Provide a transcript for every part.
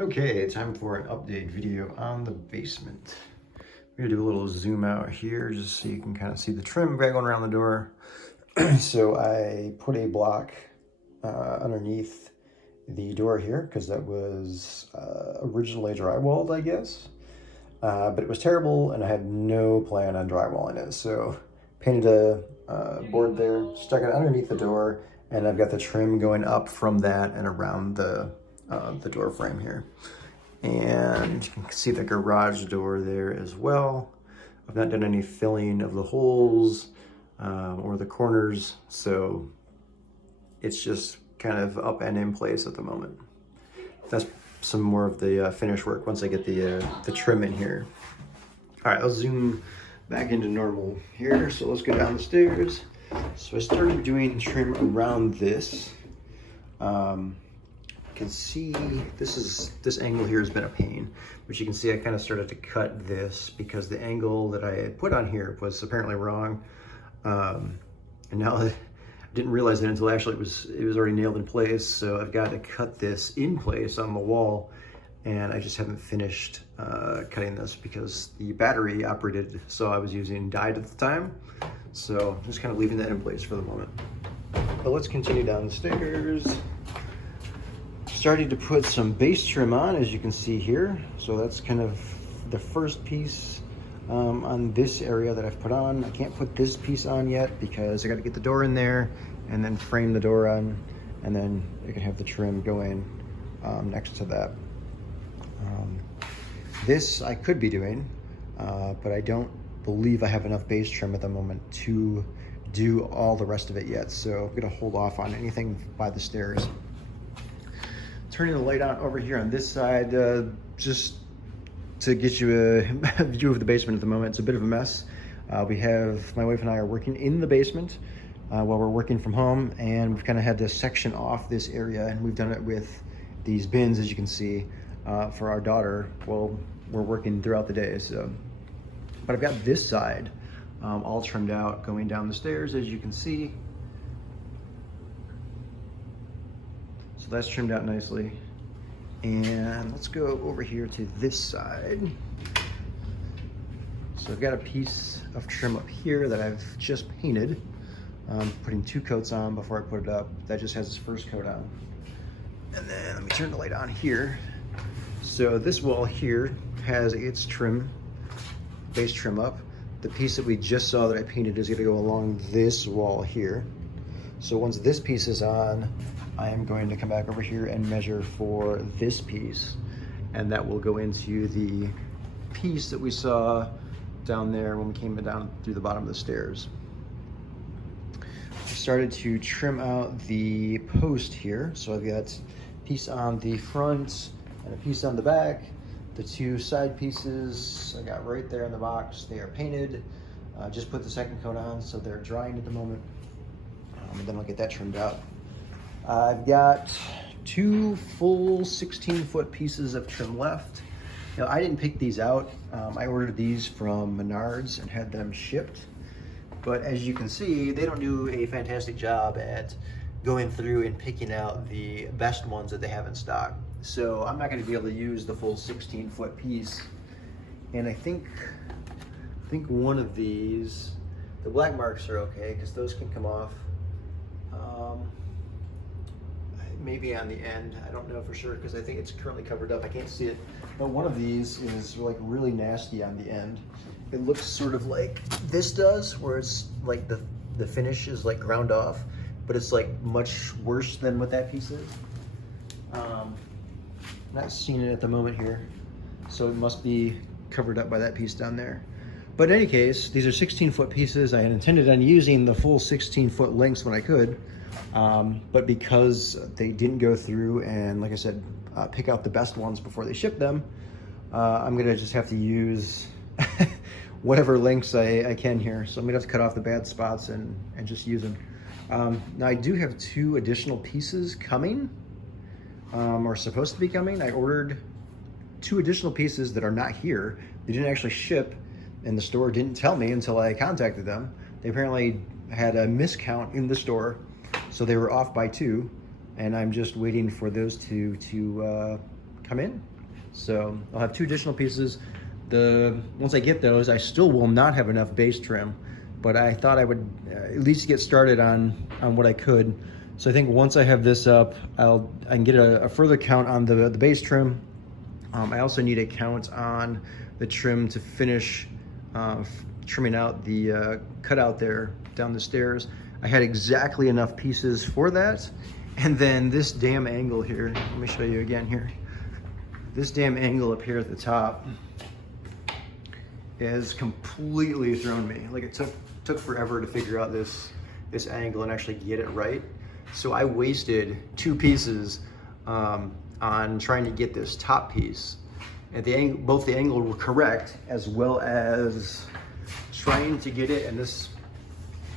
Okay, time for an update video on the basement. We're gonna do a little zoom out here just so you can kind of see the trim going around the door. So I put a block underneath the door here because that was originally drywalled, I guess. But it was terrible and I had no plan on drywalling it. So painted a board there, stuck it underneath the door, and I've got the trim going up from that and around the door frame here. And you can see the garage door there as well. I've not done any filling of the holes or the corners, so it's just kind of up and in place at the moment. That's some more of the finish work once I get the trim in here. All right, I'll zoom back into normal here. So let's go down the stairs. So I started doing trim around this. You can see this angle here has been a pain, but you can see I kind of started to cut this because the angle that I had put on here was apparently wrong. And now I didn't realize it until actually it was already nailed in place. So I've got to cut this in place on the wall, and I just haven't finished cutting this because the battery operated, so I was using dyed at the time. So I'm just kind of leaving that in place for the moment. But let's continue down the stairs. Starting to put some base trim on, as you can see here. So that's kind of the first piece on this area that I've put on. I can't put this piece on yet because I got to get the door in there and then frame the door on, and then I can have the trim go in next to that. This I could be doing, but I don't believe I have enough base trim at the moment to do all the rest of it yet. So I'm gonna hold off on anything by the stairs. Turning the light on over here on this side, just to get you a view of the basement at the moment. It's a bit of a mess. My wife and I are working in the basement while we're working from home, and we've kind of had to section off this area, and we've done it with these bins, as you can see, for our daughter while we're working throughout the day. So, but I've got this side all trimmed out going down the stairs, as you can see. So that's trimmed out nicely. And let's go over here to this side. So I've got a piece of trim up here that I've just painted. Putting 2 coats on before I put it up. That just has its first coat on. And then let me turn the light on here. So this wall here has its trim, base trim up. The piece that we just saw that I painted is gonna go along this wall here. So once this piece is on, I am going to come back over here and measure for this piece, and that will go into the piece that we saw down there when we came down through the bottom of the stairs. I started to trim out the post here. So I've got a piece on the front and a piece on the back. The 2 side pieces I got right there in the box. They are painted. Just put the second coat on, so they're drying at the moment. And then I'll get that trimmed out. I've got 2 full 16-foot pieces of trim left. Now, I didn't pick these out. I ordered these from Menards and had them shipped. But as you can see, they don't do a fantastic job at going through and picking out the best ones that they have in stock. So I'm not going to be able to use the full 16-foot piece. And I think one of these, the black marks are okay because those can come off. Maybe on the end, I don't know for sure because I think it's currently covered up. I can't see it, but one of these is like really nasty on the end. It looks sort of like this does, where it's like the finish is like ground off, but it's like much worse than what that piece is. Not seeing it at the moment here, so it must be covered up by that piece down there. But in any case, these are 16-foot pieces. I had intended on using the full 16-foot lengths when I could. But because they didn't go through and, like I said, pick out the best ones before they ship them, I'm gonna just have to use whatever lengths I can here. So I'm gonna have to cut off the bad spots and just use them. Now I do have 2 additional pieces coming, or supposed to be coming. I ordered 2 additional pieces that are not here. They didn't actually ship, and the store didn't tell me until I contacted them. They apparently had a miscount in the store, so they were off by 2, and I'm just waiting for those 2 to come in. So I'll have 2 additional pieces. Once I get those, I still will not have enough base trim, but I thought I would at least get started on what I could. So I think once I have this up, I can get a further count on the base trim. I also need a count on the trim to finish trimming out the cutout there down the stairs. I had exactly enough pieces for that. And then this damn angle here, let me show you again here. This damn angle up here at the top has completely thrown me. Like, it took forever to figure out this angle and actually get it right. So I wasted 2 pieces on trying to get this top piece. And both the angle were correct, as well as trying to get it, and this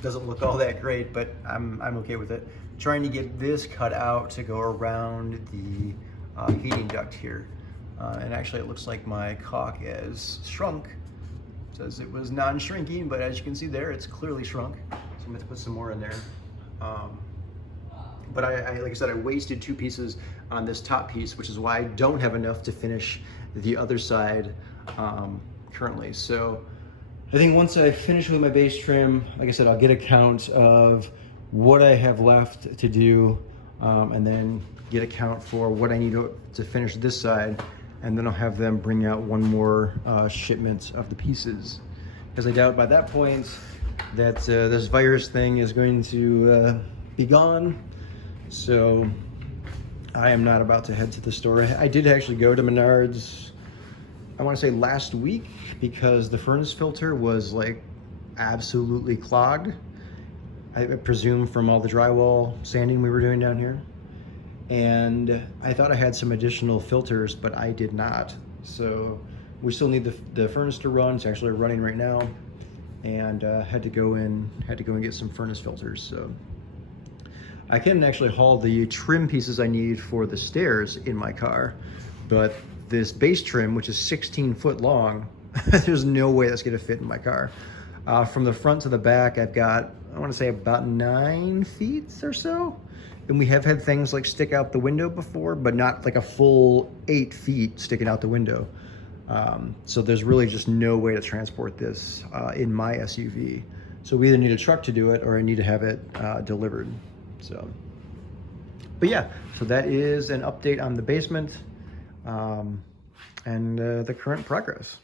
doesn't look all that great, but I'm okay with it. Trying to get this cut out to go around the heating duct here. And actually it looks like my caulk has shrunk. It says it was non-shrinking, but as you can see there, it's clearly shrunk. So I'm going to put some more in there. But like I said, I wasted 2 pieces on this top piece, which is why I don't have enough to finish the other side currently. So I think once I finish with my base trim, like I said, I'll get a count of what I have left to do, and then get a count for what I need to finish this side, and then I'll have them bring out one more shipment of the pieces, because I doubt by that point that this virus thing is going to be gone. So I am not about to head to the store. I did actually go to Menards, I want to say last week, because the furnace filter was like absolutely clogged. I presume from all the drywall sanding we were doing down here. And I thought I had some additional filters, but I did not. So we still need the furnace to run. It's actually running right now. And had to go in and get some furnace filters. So I can actually haul the trim pieces I need for the stairs in my car, but this base trim, which is 16 foot long, there's no way that's gonna fit in my car. From the front to the back, I've got, I wanna say about 9 feet or so. And we have had things like stick out the window before, but not like a full 8 feet sticking out the window. So there's really just no way to transport this in my SUV. So we either need a truck to do it, or I need to have it delivered. So, but yeah, so that is an update on the basement and the current progress.